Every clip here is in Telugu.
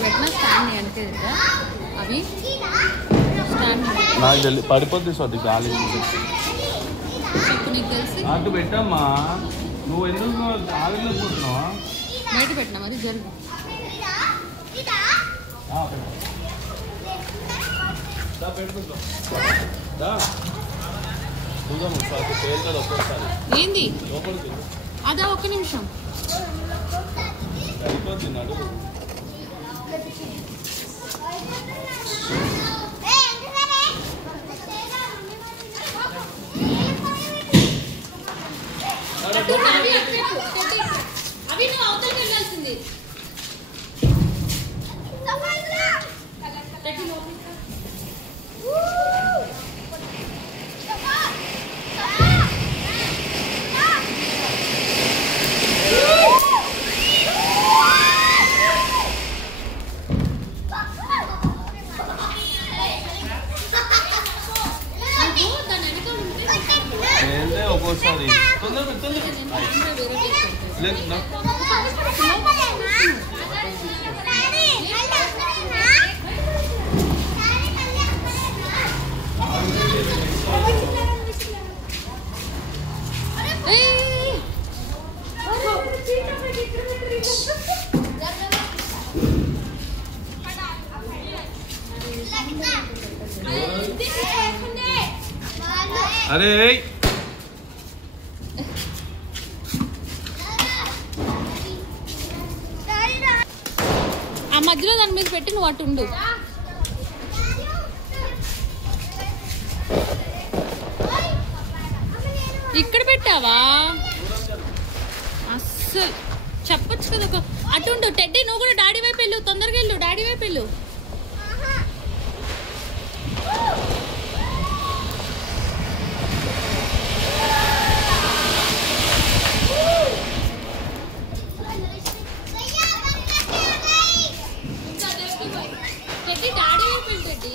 పెట్టిన స్టాండ్ అంటే అవి స్టాండ్ నాకు తెలియదు పడిపోద్ది సోది గాలి చెప్పు నీకు తెలిసి అటు పెట్టమ్మా నువ్వు ఎందుకు ఆవిరిలో కూర్చున్నావా బయట పెట్టినా మరి జరుగు ఏంది అదా ఒక్క నిమిషం అయిపోతున్నాడు అవి నువ్వు అవతలకి వెళ్ళాల్సింది ఒక్కోసారి అరే ఆ మధ్యలో దాని మీద పెట్టి నువ్వు అటు ఉండు ఇక్కడ పెట్టావా అస్సలు చెప్పొచ్చు కదా ఒక అటు ఉండు టెడ్డీ నువ్వు కూడా డాడీ వైపు వెళ్ళు తొందరగా వెళ్ళు డాడీ వైపు వెళ్ళు టెడ్డీ డాడీ వైపు వెళ్ళు టెడ్డీ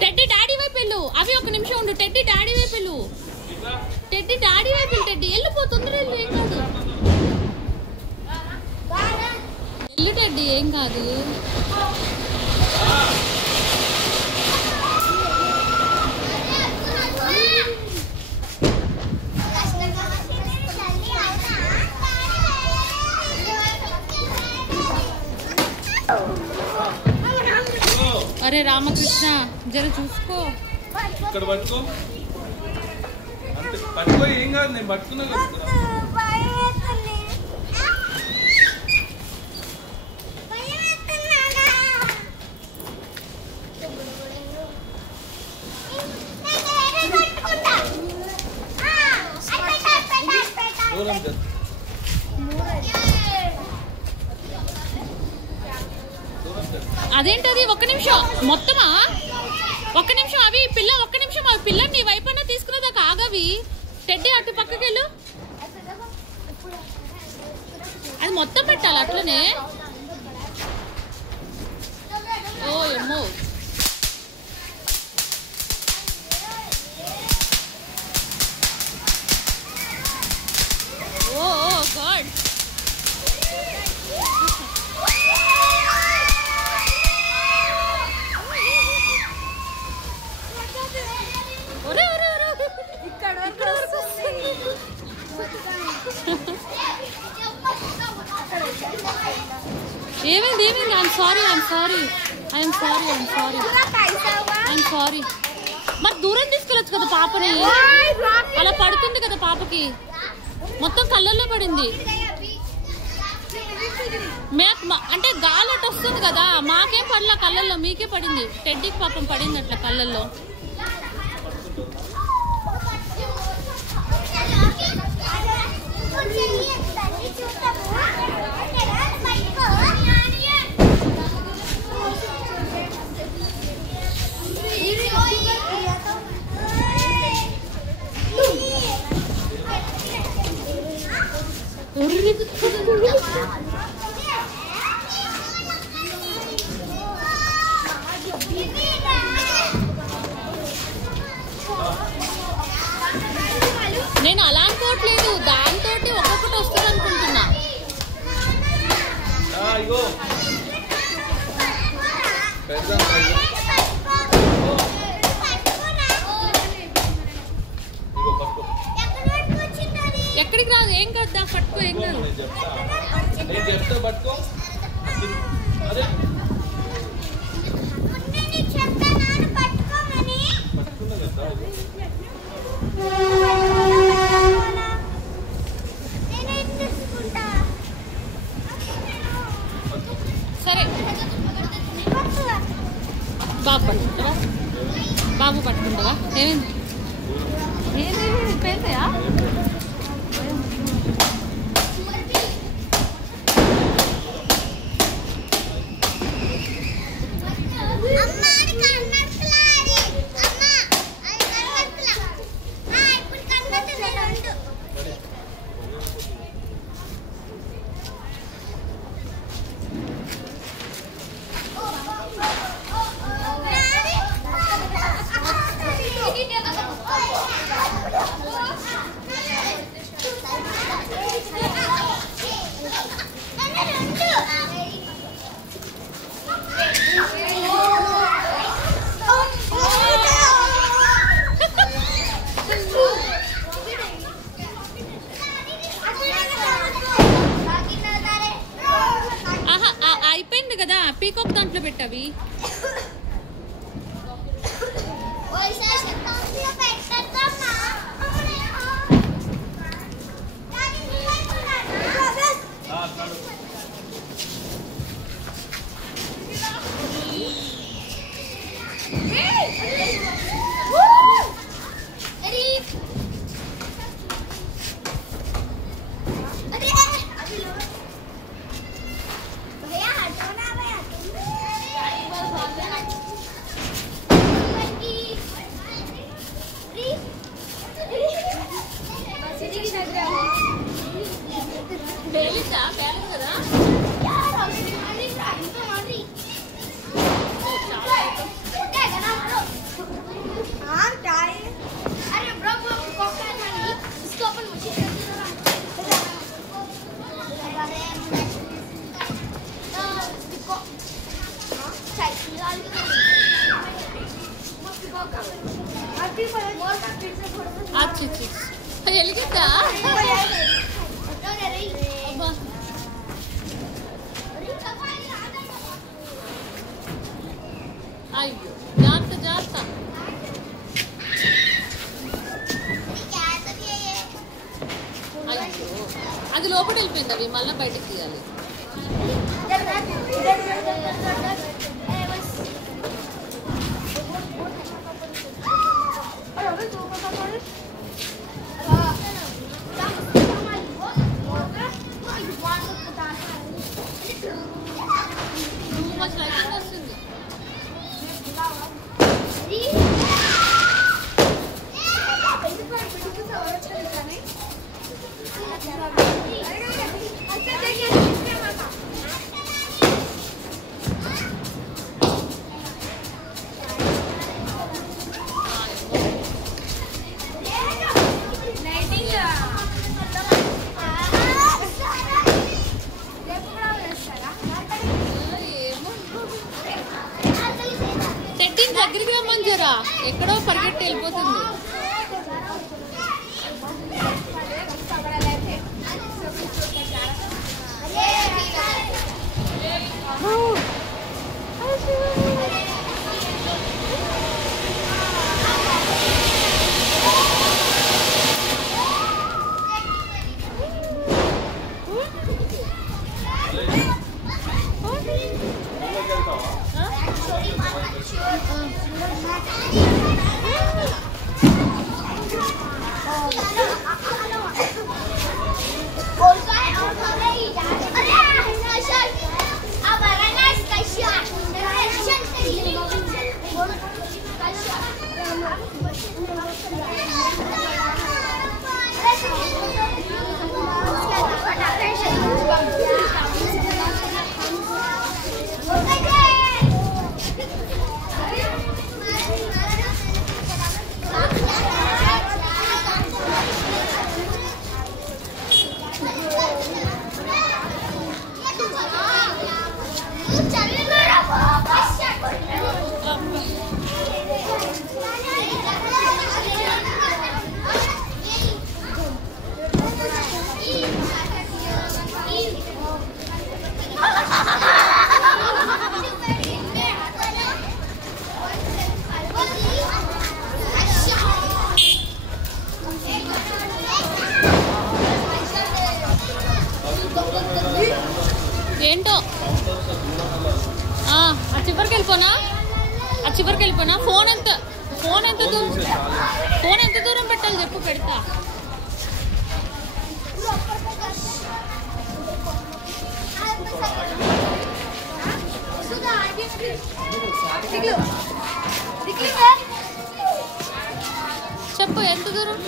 టెడ్డీ డాడీ వైపు వెళ్ళు అవి ఒక నిమిషం ఉండు టెడ్డీ డాడీ వైపు వెళ్ళు టెడ్డీ డాడీ వైపు వెళ్ళు టెడ్డీ వెళ్ళిపో తొందరగా వెళ్ళు ఏం కాదు వెళ్ళు టెడ్డీ ఏం కాదు అరే రామకృష్ణ జర చూసుకో ఇక్కడ పట్టుకో అంతే పట్టుకో ఏం కాదు నేను పట్టుకున్నా కదా అదేంటది ఒక్క నిమిషం మొత్తమా ఒక్క నిమిషం అవి పిల్ల ఒక్క నిమిషం అవి పిల్ల నీ వైపున తీసుకునేదాకా ఆగవి టెడ్డీ అటు పక్కకి వెళ్ళు అది మొత్తం పెట్టాలి అట్లనే ఓ ఏమో ఓ గాడ్ ఏమైంది ఏమైంది ఐఎమ్ సారీ మరి దూరం తీసుకెళ్ళచ్చు కదా పాపని అలా పడుతుంది కదా పాపకి మొత్తం కళ్ళల్లో పడింది అంటే గాలి అటు వస్తుంది కదా మాకేం పడలా కళ్ళల్లో మీకే పడింది టెడ్డీకి పాపం పడింది అట్లా కళ్ళల్లో నేను అలా అనుకోవట్లేదు, దాంతో ఒక్కొక్కటి వస్తుంది అనుకుంటున్నా. ఎక్కడికి రాదు, ఏం కదా పట్టుకో, ఏం కాదు. పట్టుకో అదే సరే బాబు పట్టుకుంటావా? బాబు పట్టుకుంటావా? ఏమైంది? ఏమి పేరుతాయా? అయిపోయింది కదా, పీకాక్ దాంట్లో పెట్టవి. ఎలిగిద్దా? అయ్యో జాగ్రత్త జాగ్రత్త. అయ్యో అది లోపల వెళ్ళిపోయింది, అవి మళ్ళీ బయటకు తీయాలి. దగ్గరికి రమ్మని జరా, ఎక్కడో పరిగెట్టి వెళ్ళిపోతుంది. Fatafe ఏంటో ఆ చివరికి వెళ్ళిపోనా ఫోన్ ఎంత దూరం పెట్టాలి చెప్పు పెడతా చెప్పు ఎంత దూరం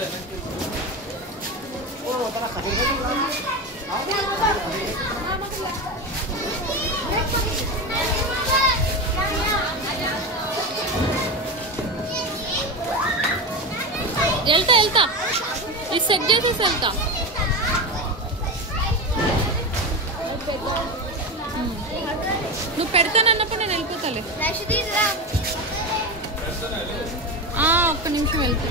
వెళ్తా ఇది సెట్ చేసేసి వెళ్తా నువ్వు పెడతానన్నప్పుడు నేను వెళ్ళిపోతాలే ఒక్క నిమిషం వెళ్తా